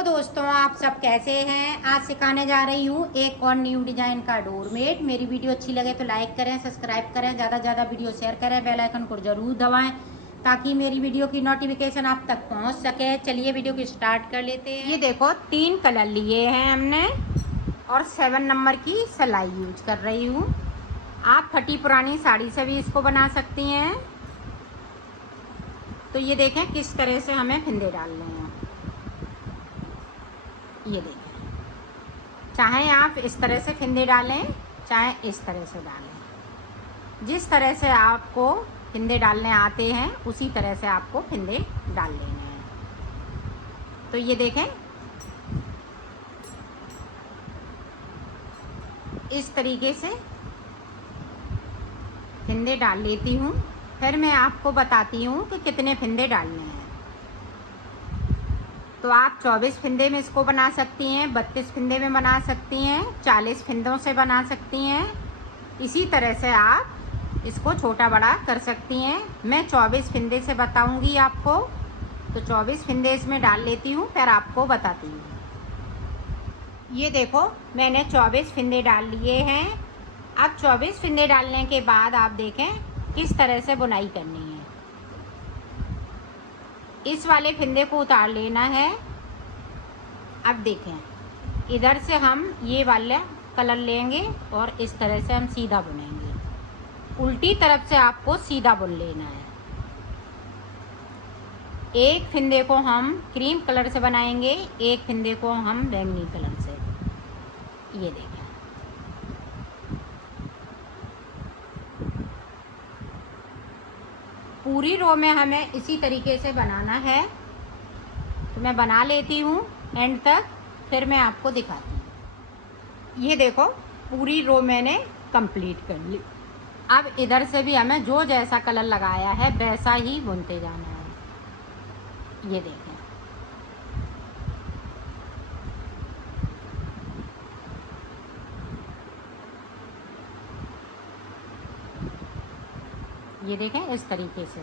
Hello दोस्तों, आप सब कैसे हैं। आज सिखाने जा रही हूँ एक और न्यू डिज़ाइन का डोरमेट। मेरी वीडियो अच्छी लगे तो लाइक करें, सब्सक्राइब करें, ज़्यादा से ज़्यादा वीडियो शेयर करें, बेल आइकन को ज़रूर दबाएं ताकि मेरी वीडियो की नोटिफिकेशन आप तक पहुँच सके। चलिए वीडियो को स्टार्ट कर लेते हैं। ये देखो 3 कलर लिए हैं हमने और 7 नंबर की सिलाई यूज कर रही हूँ। आप फटी पुरानी साड़ी से भी इसको बना सकती हैं। तो ये देखें किस तरह से हमें फिंदे डालने हैं। ये देखें, चाहे आप इस तरह से फिंदे डालें चाहे इस तरह से डालें। जिस तरह से आपको फिंदे डालने आते हैं उसी तरह से आपको फिंदे डाल लेने हैं। तो ये देखें, इस तरीके से फिंदे डाल लेती हूँ। फिर मैं आपको बताती हूँ कि कितने फिंदे डालने हैं। तो आप 24 फिंदे में इसको बना सकती हैं, 32 फिंदे में बना सकती हैं, 40 फिंदों से बना सकती हैं। इसी तरह से आप इसको छोटा बड़ा कर सकती हैं। मैं 24 फिंदे से बताऊंगी आपको। तो 24 फिंदे इसमें डाल लेती हूँ, फिर आपको बताती हूँ। ये देखो मैंने 24 फिंदे डाल लिए हैं। अब 24 फिंदे डालने के बाद आप देखें किस तरह से बुनाई करनी है। इस वाले फिंदे को उतार लेना है। अब देखें, इधर से हम ये वाला कलर लेंगे और इस तरह से हम सीधा बुनेंगे। उल्टी तरफ से आपको सीधा बुन लेना है। एक फिंदे को हम क्रीम कलर से बनाएंगे, एक फिंदे को हम बैंगनी कलर से। ये देखें, पूरी रो में हमें इसी तरीके से बनाना है। तो मैं बना लेती हूँ एंड तक, फिर मैं आपको दिखाती हूँ। ये देखो पूरी रो मैंने कंप्लीट कर ली। अब इधर से भी हमें जो जैसा कलर लगाया है वैसा ही बुनते जाना है। ये देखें, ये देखें इस तरीके से।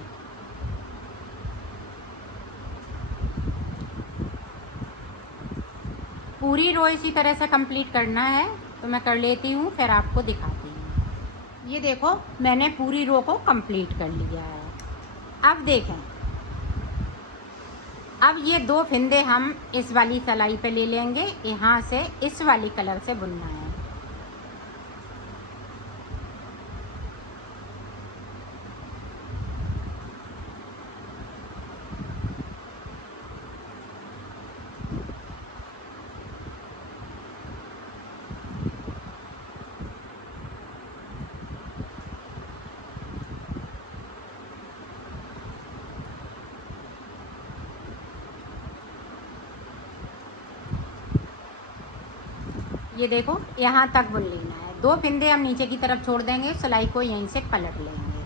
पूरी रो इसी तरह से कंप्लीट करना है। तो मैं कर लेती हूँ, फिर आपको दिखाती हूँ। ये देखो मैंने पूरी रो को कंप्लीट कर लिया है। अब देखें, अब ये 2 फिंदे हम इस वाली सिलाई पे ले लेंगे। यहाँ से इस वाली कलर से बुनना है। ये देखो यहाँ तक बुन लेना है। 2 फिंदे हम नीचे की तरफ छोड़ देंगे, सिलाई को यहीं से पलट लेंगे।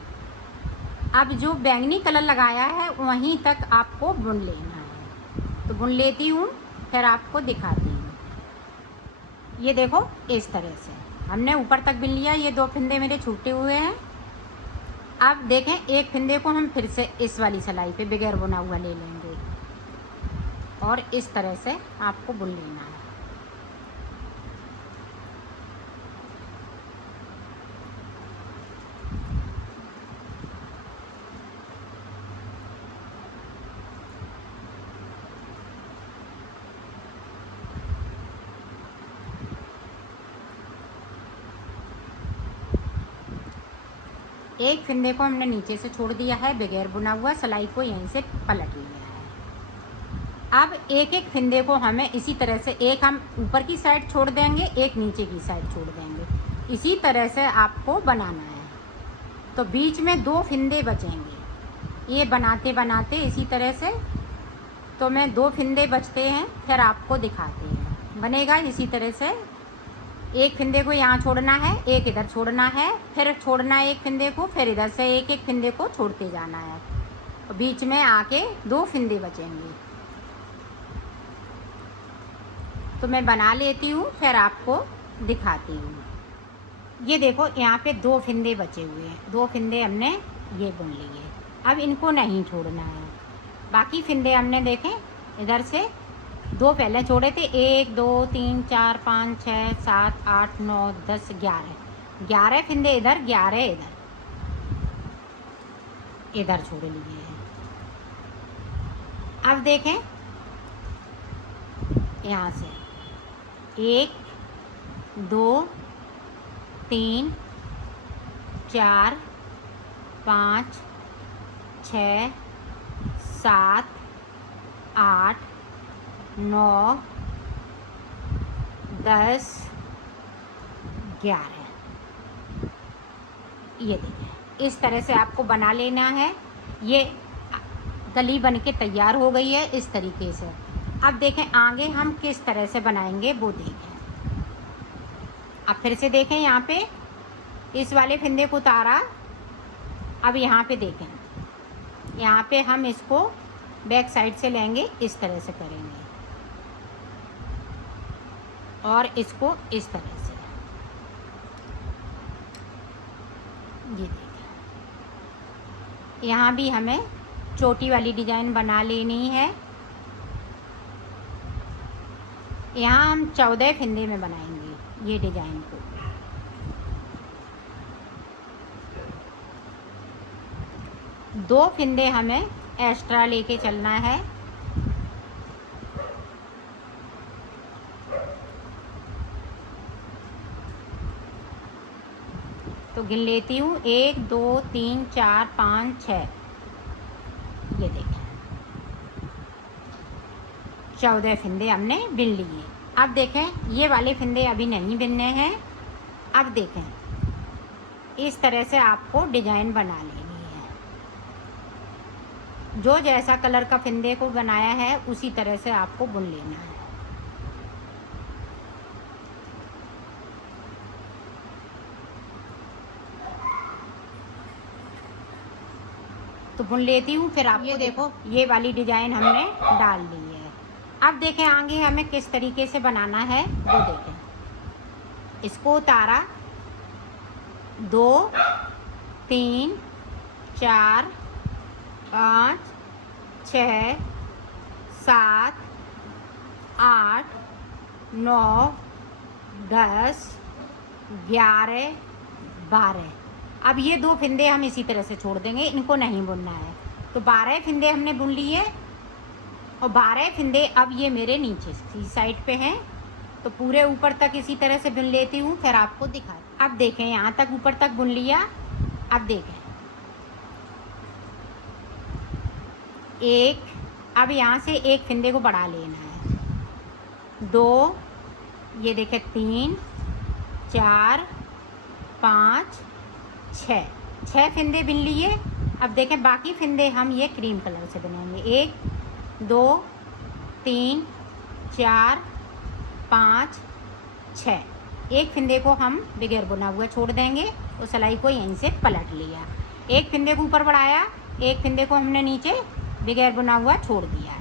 अब जो बैंगनी कलर लगाया है वहीं तक आपको बुन लेना है। तो बुन लेती हूँ, फिर आपको दिखाती हूँ। ये देखो इस तरह से हमने ऊपर तक बुन लिया। ये 2 फिंदे मेरे छूटे हुए हैं। अब देखें, एक फिंदे को हम फिर से इस वाली सिलाई पे बगैर बुना हुआ ले लेंगे और इस तरह से आपको बुन लेना है। एक फिंदे को हमने नीचे से छोड़ दिया है, बगैर बुना हुआ, सिलाई को यहीं से पलट लिया है। अब एक एक फिंदे को हमें इसी तरह से, एक हम ऊपर की साइड छोड़ देंगे, एक नीचे की साइड छोड़ देंगे। इसी तरह से आपको बनाना है। तो बीच में 2 फिंदे बचेंगे। ये बनाते बनाते इसी तरह से, तो मैं 2 फिंदे बचते हैं, फिर आपको दिखाते हैं। बनेगा इसी तरह से। एक फिंदे को यहाँ छोड़ना है, एक इधर छोड़ना है, फिर छोड़ना है एक फिंदे को, फिर इधर से एक एक फिंदे को छोड़ते जाना है। और बीच में आके 2 फिंदे बचेंगे। तो मैं बना लेती हूँ, फिर आपको दिखाती हूँ। ये देखो यहाँ पे 2 फिंदे बचे हुए हैं। 2 फिंदे हमने ये बुन लिए। अब इनको नहीं छोड़ना है। बाकी फिंदे हमने देखें इधर से 2 पहले छोड़े थे, 1 2 3 4 5 6 7 8 9 10 11, 11 फिंदे इधर, 11 इधर, इधर छोड़ लिए हैं। अब देखें यहाँ से 1 2 3 4 5 6 7 8 9 10 11, ये देखिए इस तरह से आपको बना लेना है। ये गली बन के तैयार हो गई है इस तरीके से। अब देखें आगे हम किस तरह से बनाएंगे वो देखें। अब फिर से देखें, यहाँ पे इस वाले फंदे को उतारा। अब यहाँ पे देखें, यहाँ पे हम इसको बैक साइड से लेंगे, इस तरह से करेंगे और इसको इस तरह से, ये देखें। यहाँ भी हमें चोटी वाली डिजाइन बना लेनी है। यहाँ हम 14 फंदे में बनाएंगे ये डिजाइन को। दो फंदे हमें एक्स्ट्रा लेके चलना है। तो गिन लेती हूँ, 1 2 3 4 5 6, ये देखें 14 फंदे हमने बिन लिए। अब देखें ये वाले फंदे अभी नहीं बिनने हैं। अब देखें इस तरह से आपको डिजाइन बना लेनी है। जो जैसा कलर का फंदे को बनाया है उसी तरह से आपको बुन लेना है। तो बुन लेती हूँ, फिर आप ये देखो ये वाली डिजाइन हमने डाल ली है। अब देखें आगे हमें किस तरीके से बनाना है वो देखें। इसको उतारा, 2 3 4 5 6 7 8 9 10 11 12। अब ये 2 फंदे हम इसी तरह से छोड़ देंगे, इनको नहीं बुनना है। तो 12 फंदे हमने बुन लिए और 12 फंदे अब ये मेरे नीचे की साइड पे हैं। तो पूरे ऊपर तक इसी तरह से बुन लेती हूँ, फिर आपको दिखाती। अब देखें यहाँ तक ऊपर तक बुन लिया। अब देखें एक, अब यहाँ से एक फंदे को बढ़ा लेना है, 2, ये देखें 3 4 5 6 फंदे बिन लिए। अब देखें बाकी फंदे हम ये क्रीम कलर से बनाएंगे, 1 2 3 4 5 6। एक फंदे को हम बगैर बुना हुआ छोड़ देंगे और सिलाई को यहीं से पलट लिया। एक फंदे को ऊपर बढ़ाया, एक फंदे को हमने नीचे बगैर बुना हुआ छोड़ दिया है।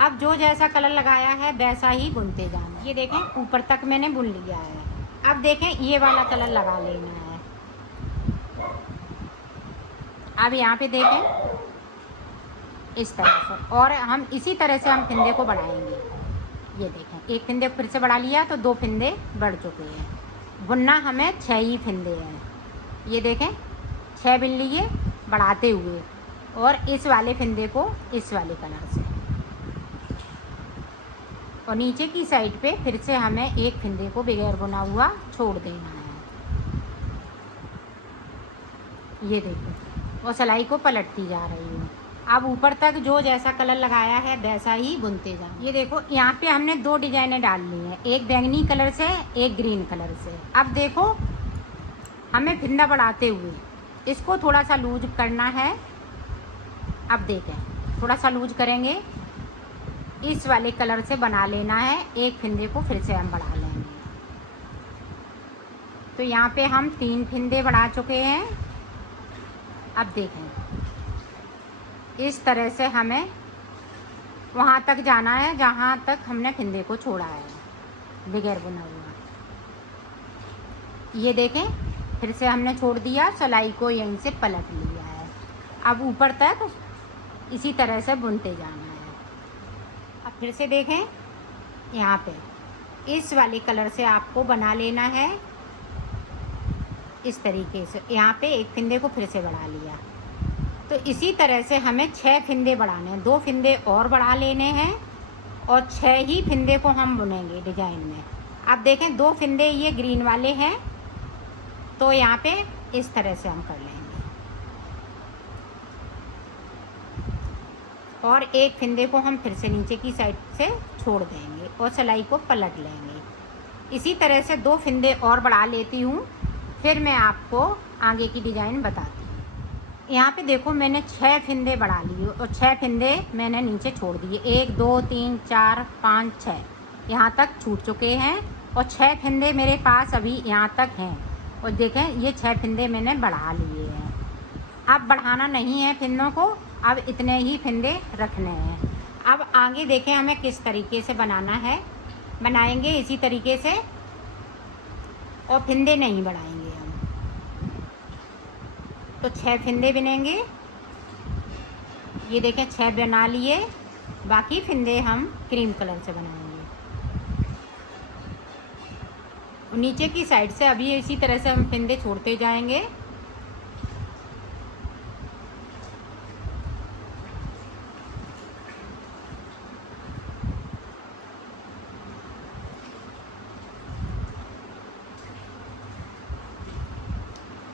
अब जो जैसा कलर लगाया है वैसा ही बुनते जाना। ये देखें ऊपर तक मैंने बुन लिया है। अब देखें ये वाला कलर लगा लेना है। अब यहाँ पे देखें इस तरह से, और हम इसी तरह से हम फंदे को बढ़ाएंगे। ये देखें एक फंदे फिर से बढ़ा लिया तो 2 फंदे बढ़ चुके हैं। बुनना हमें 6 ही फंदे हैं। ये देखें 6 बिन लिए बढ़ाते हुए, और इस वाले फंदे को इस वाले कलर से, और नीचे की साइड पे फिर से हमें एक फंदे को बगैर बुना हुआ छोड़ देना है। ये देखो और सिलाई को पलटती जा रही हूँ। अब ऊपर तक जो जैसा कलर लगाया है वैसा ही बुनते जाओ। ये देखो यहाँ पे हमने 2 डिजाइनें डाल ली हैं, एक बैंगनी कलर से एक ग्रीन कलर से। अब देखो हमें फंदा बढ़ाते हुए इसको थोड़ा सा लूज करना है। अब देखें थोड़ा सा लूज करेंगे, इस वाले कलर से बना लेना है। एक फंदे को फिर से हम बढ़ा लेंगे। तो यहाँ पे हम 3 फंदे बढ़ा चुके हैं। अब देखें इस तरह से हमें वहाँ तक जाना है जहाँ तक हमने फंदे को छोड़ा है बगैर बुना हुआ। ये देखें फिर से हमने छोड़ दिया, सिलाई को यहीं से पलट लिया है। अब ऊपर तक इसी तरह से बुनते जाना है। अब फिर से देखें, यहाँ पे इस वाले कलर से आपको बना लेना है इस तरीके से। यहाँ पे एक फिंदे को फिर से बढ़ा लिया। तो इसी तरह से हमें 6 फिंदे बढ़ाने हैं, 2 फिंदे और बढ़ा लेने हैं और 6 ही फिंदे को हम बुनेंगे डिजाइन में। अब देखें 2 फिंदे ये ग्रीन वाले हैं, तो यहाँ पे इस तरह से हम कर लेंगे और एक फिंदे को हम फिर से नीचे की साइड से छोड़ देंगे और सिलाई को पलट लेंगे। इसी तरह से 2 फिंदे और बढ़ा लेती हूँ, फिर मैं आपको आगे की डिज़ाइन बताती हूँ। यहाँ पे देखो मैंने 6 फिंदे बढ़ा लिए और 6 फिंदे मैंने नीचे छोड़ दिए। 1 2 3 4 5 6 यहाँ तक छूट चुके हैं और 6 फिंदे मेरे पास अभी यहाँ तक हैं। और देखें ये 6 फिंदे मैंने बढ़ा लिए हैं। अब बढ़ाना नहीं है फिंदों को, अब इतने ही फिंदे रखने हैं। अब आगे देखें हमें किस तरीके से बनाना है, बनाएंगे इसी तरीके से और फिंदे नहीं बढ़ाएंगे हम। तो 6 फिंदे बुनेंगे, ये देखें 6 बना लिए, बाकी फिंदे हम क्रीम कलर से बनाएंगे। और नीचे की साइड से अभी इसी तरह से हम फिंदे छोड़ते जाएंगे।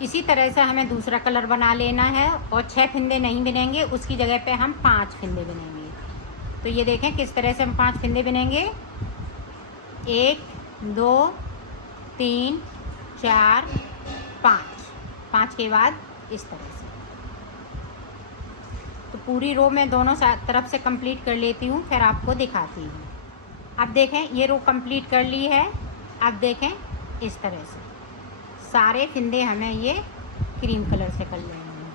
इसी तरह से हमें दूसरा कलर बना लेना है और 6 फिंदे नहीं बुनेंगे, उसकी जगह पे हम 5 फिंदे बुनेंगे। तो ये देखें किस तरह से हम 5 फिंदे बुनेंगे। 1 2 3 4 5 के बाद इस तरह से। तो पूरी रो में दोनों तरफ से कंप्लीट कर लेती हूँ, फिर आपको दिखाती हूँ। अब देखें ये रो कंप्लीट कर ली है। अब देखें इस तरह से सारे फिंदे हमें ये क्रीम कलर से कर लेने हैं।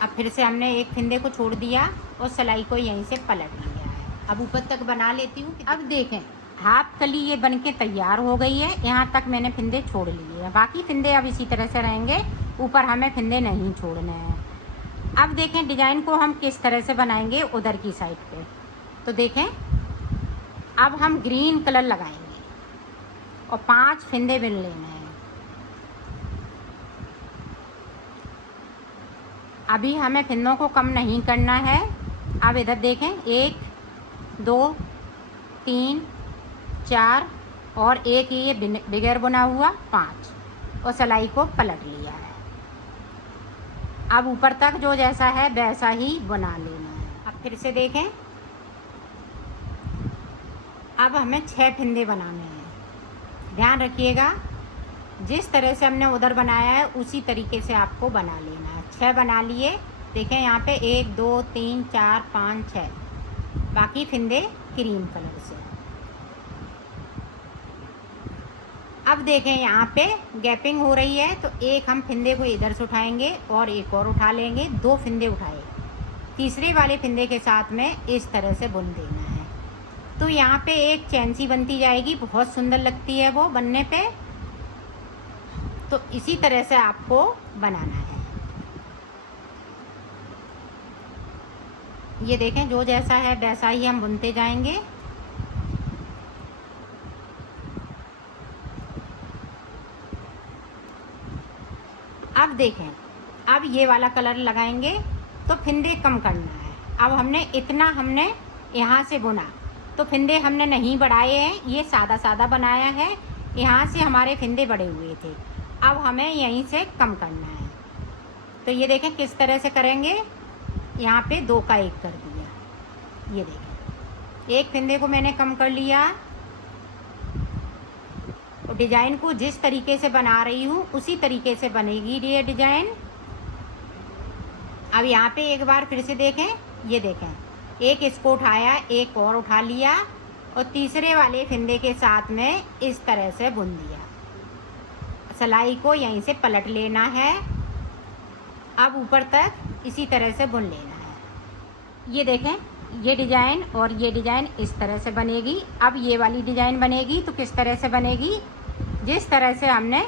अब फिर से हमने एक फिंदे को छोड़ दिया और सिलाई को यहीं से पलट लिया है। अब ऊपर तक बना लेती हूँ। अब देखें हाफ कली ये बनके तैयार हो गई है। यहाँ तक मैंने फिंदे छोड़ लिए हैं, बाकी फिंदे अब इसी तरह से रहेंगे, ऊपर हमें फिंदे नहीं छोड़ने हैं। अब देखें डिजाइन को हम किस तरह से बनाएंगे उधर की साइड पे। तो देखें अब हम ग्रीन कलर लगाएंगे और 5 फिंदे बुन लेने हैं। अभी हमें फिंदों को कम नहीं करना है। अब इधर देखें 1 2 3 4 और एक ये बगैर बुना हुआ 5 और सिलाई को पलट लिया है। अब ऊपर तक जो जैसा है वैसा ही बना लेना है। अब फिर से देखें, अब हमें 6 फिंदे बनाने हैं। ध्यान रखिएगा जिस तरह से हमने उधर बनाया है उसी तरीके से आपको बना लेना है। 6 बना लिए, देखें यहाँ पे 1 2 3 4 5 6, बाकी फिंदे क्रीम कलर से। अब देखें यहाँ पे गैपिंग हो रही है, तो एक हम फिंदे को इधर से उठाएंगे और एक और उठा लेंगे। 2 फिंदे उठाए, तीसरे वाले फिंदे के साथ में इस तरह से बुन देना है। तो यहाँ पे एक चैन सी बनती जाएगी, बहुत सुंदर लगती है वो बनने पे। तो इसी तरह से आपको बनाना है। ये देखें जो जैसा है वैसा ही हम बुनते जाएंगे। अब देखें, अब ये वाला कलर लगाएंगे तो फिंदे कम करना है। अब हमने इतना यहाँ से बुना, तो फिंदे हमने नहीं बढ़ाए हैं, ये सादा सादा बनाया है। यहाँ से हमारे फिंदे बढ़े हुए थे, अब हमें यहीं से कम करना है। तो ये देखें किस तरह से करेंगे। यहाँ पे 2 का 1 कर दिया। ये देखें एक फिंदे को मैंने कम कर लिया और डिजाइन को जिस तरीके से बना रही हूँ उसी तरीके से बनेगी ये डिजाइन। अब यहाँ पे एक बार फिर से देखें, ये देखें एक इसको उठाया, एक और उठा लिया और तीसरे वाले फिंदे के साथ में इस तरह से बुन दिया। सिलाई को यहीं से पलट लेना है। अब ऊपर तक इसी तरह से बुन लेना है। ये देखें ये डिज़ाइन और ये डिज़ाइन इस तरह से बनेगी। अब ये वाली डिज़ाइन बनेगी तो किस तरह से बनेगी, जिस तरह से हमने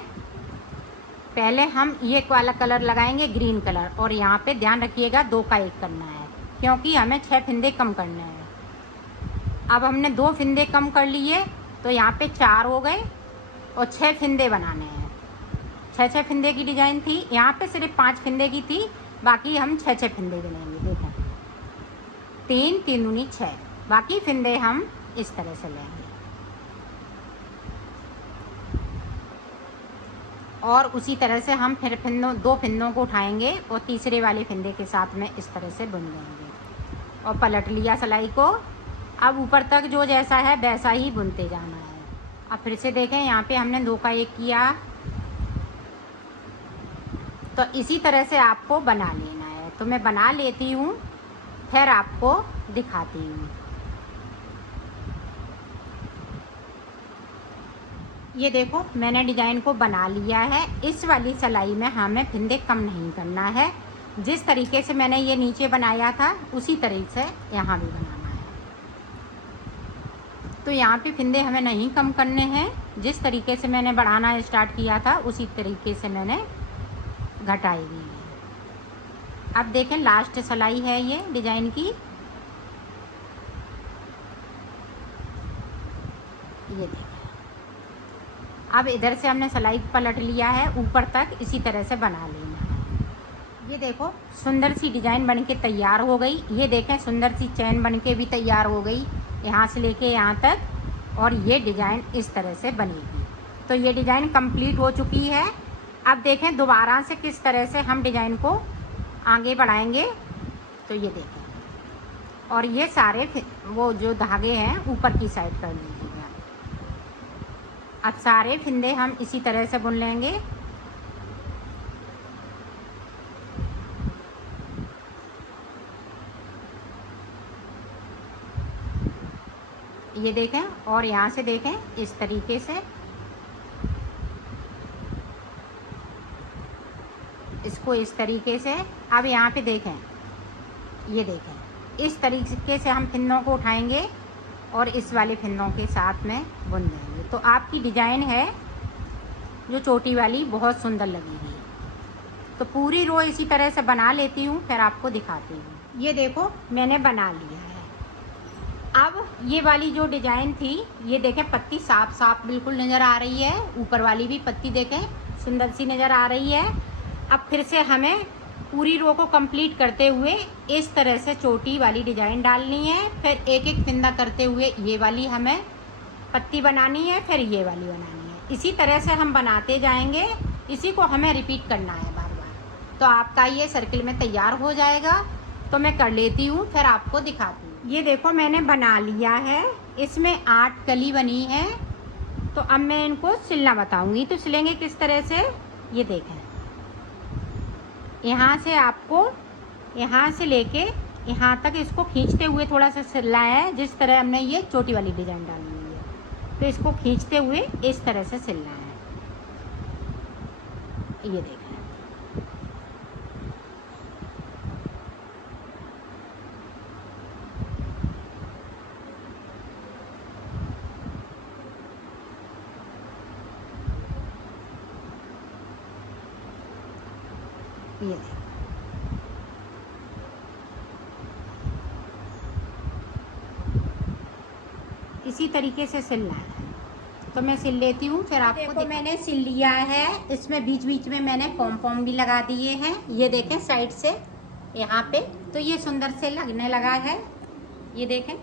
पहले हम ये वाला कलर लगाएंगे ग्रीन कलर, और यहाँ पे ध्यान रखिएगा 2 का 1 करना है, क्योंकि हमें 6 फंदे कम करने हैं। अब हमने 2 फंदे कम कर लिए तो यहाँ पे 4 हो गए और 6 फंदे बनाने हैं। 6 फंदे की डिज़ाइन थी, यहाँ पे सिर्फ 5 फंदे की थी, बाकी हम 6 फंदे बनेंगे। देखें 3 3 दूनी 6, बाकी फंदे हम इस तरह से लेंगे और उसी तरह से हम फिर 2 फंदों को उठाएंगे और तीसरे वाले फंदे के साथ में इस तरह से बुन लेंगे और पलट लिया सिलाई को। अब ऊपर तक जो जैसा है वैसा ही बुनते जाना है। अब फिर से देखें यहाँ पे हमने 2 का 1 किया, तो इसी तरह से आपको बना लेना है। तो मैं बना लेती हूँ, फिर आपको दिखाती हूँ। ये देखो मैंने डिज़ाइन को बना लिया है। इस वाली सिलाई में हमें फंदे कम नहीं करना है, जिस तरीके से मैंने ये नीचे बनाया था उसी तरीके से यहाँ भी बनाना है। तो यहाँ पे फंदे हमें नहीं कम करने हैं, जिस तरीके से मैंने बढ़ाना स्टार्ट किया था उसी तरीके से मैंने घटाई हुई है। अब देखें लास्ट सिलाई है ये डिज़ाइन की, ये देखें। अब इधर से हमने सिलाई पलट लिया है ऊपर तक, इसी तरह से बना लेना है। ये देखो सुंदर सी डिज़ाइन बनके तैयार हो गई। ये देखें सुंदर सी चैन बनके भी तैयार हो गई, यहाँ से लेके यहाँ तक, और ये डिज़ाइन इस तरह से बनेगी। तो ये डिज़ाइन कंप्लीट हो चुकी है। अब देखें दोबारा से किस तरह से हम डिज़ाइन को आगे बढ़ाएंगे। तो ये देखें, और ये सारे वो जो धागे हैं ऊपर की साइड कर लीजिएगा। अब सारे फंदे हम इसी तरह से बुन लेंगे। ये देखें, और यहाँ से देखें इस तरीके से इसको इस तरीके से। अब यहाँ पे देखें, ये देखें इस तरीके से हम फंदों को उठाएंगे और इस वाले फंदों के साथ में बुन देंगे। तो आपकी डिज़ाइन है जो चोटी वाली बहुत सुंदर लगेगी। तो पूरी रो इसी तरह से बना लेती हूँ, फिर आपको दिखाती हूँ। ये देखो मैंने बना लिया है। अब ये वाली जो डिज़ाइन थी, ये देखें पत्ती साफ साफ बिल्कुल नज़र आ रही है। ऊपर वाली भी पत्ती देखें सुंदर सी नज़र आ रही है। अब फिर से हमें पूरी रो को कंप्लीट करते हुए इस तरह से चोटी वाली डिज़ाइन डालनी है। फिर एक एक फंदा करते हुए ये वाली हमें पत्ती बनानी है, फिर ये वाली बनानी है। इसी तरह से हम बनाते जाएंगे, इसी को हमें रिपीट करना है बार बार। तो आपका ये सर्किल में तैयार हो जाएगा। तो मैं कर लेती हूँ, फिर आपको दिखाती हूँ। ये देखो मैंने बना लिया है, इसमें 8 कली बनी है। तो अब मैं इनको सिलना बताऊँगी। तो सिलेंगे किस तरह से, ये देखें यहाँ से आपको यहाँ से लेके यहाँ तक इसको खींचते हुए थोड़ा सा सिलना है, जिस तरह हमने ये चोटी वाली डिज़ाइन डाली हुई है। तो इसको खींचते हुए इस तरह से सिलना है। ये देखें, ये देखें। इसी तरीके से सिलना है। तो मैं सिल लेती हूँ, फिर आपको देखो मैंने सिल लिया है। इसमें बीच बीच में मैंने पॉम पॉम भी लगा दिए हैं। ये देखें साइड से यहाँ पे, तो ये सुंदर से लगने लगा है। ये देखें